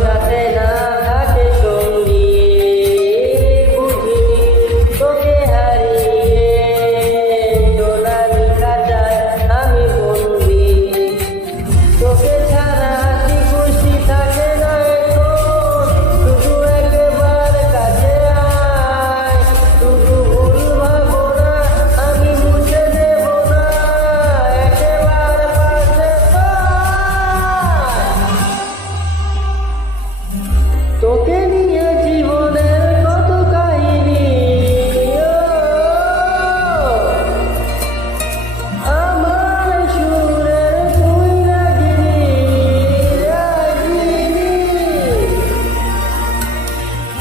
সাথে না থাকে সঙ্গী, বুঝিনি তোকে হারিয়ে সোনালি খাঁচায় আমি বন্দি। তোকে ছাড়া হাসি খুশি থাকে না এখন, শুধু একবার কাছে আয়। শুধু ভুল ভাবো না, আমি মুছে দেব না, একবার পাশে পাই। তোকে নিয়ে জীবনের কত কাহিনী, আমার সুরের তুই রাগিনী।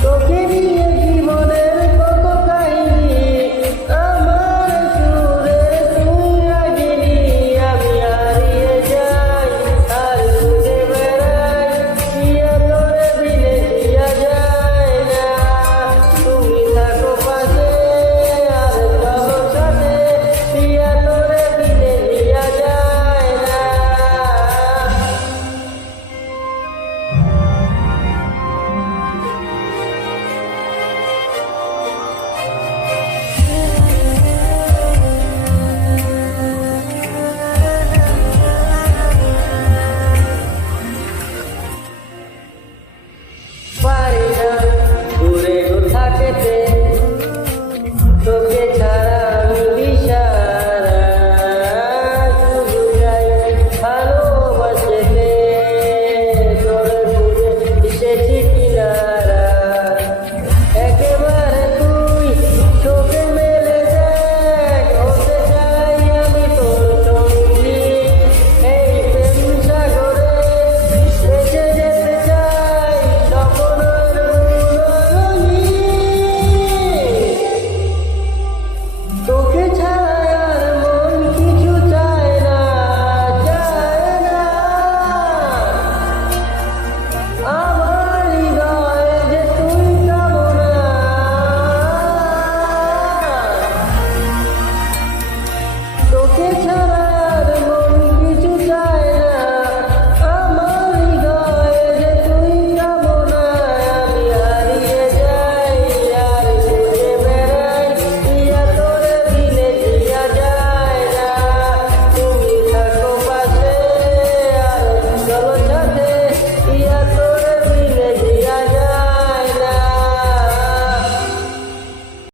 তোকে নিয়ে জীবনের কত কাহিনী, আমার সুরের তুই রাগিনী। আমি হারিয়ে যাই আর খুঁজে বেড়াই, প্রিয়া তোরে দিলে জিয়া যায় না। তুমি থাকো পাশে আর চলো সাথে, প্রিয়া তোরে দিলে জিয়া যায় না। পারি না দূরে থাকতে, তোকে ছাড়া আমি দিশাহারা। শুধু চাই ভালোবাসতে, তোরে খুঁজে এসেছি কিনারা। একেবারে তুই চোখে মেলে দেখ, হতে চাই আমি তোর সঙ্গী। এই প্রেম সাগরে ভেসে যেতে চাই স্বপ্নের বুনরঙি। তোকে ছাড়া আর মন কিছু চায় না, চায় না। আমার হৃদয়ে যে তুই কামনা, তোকে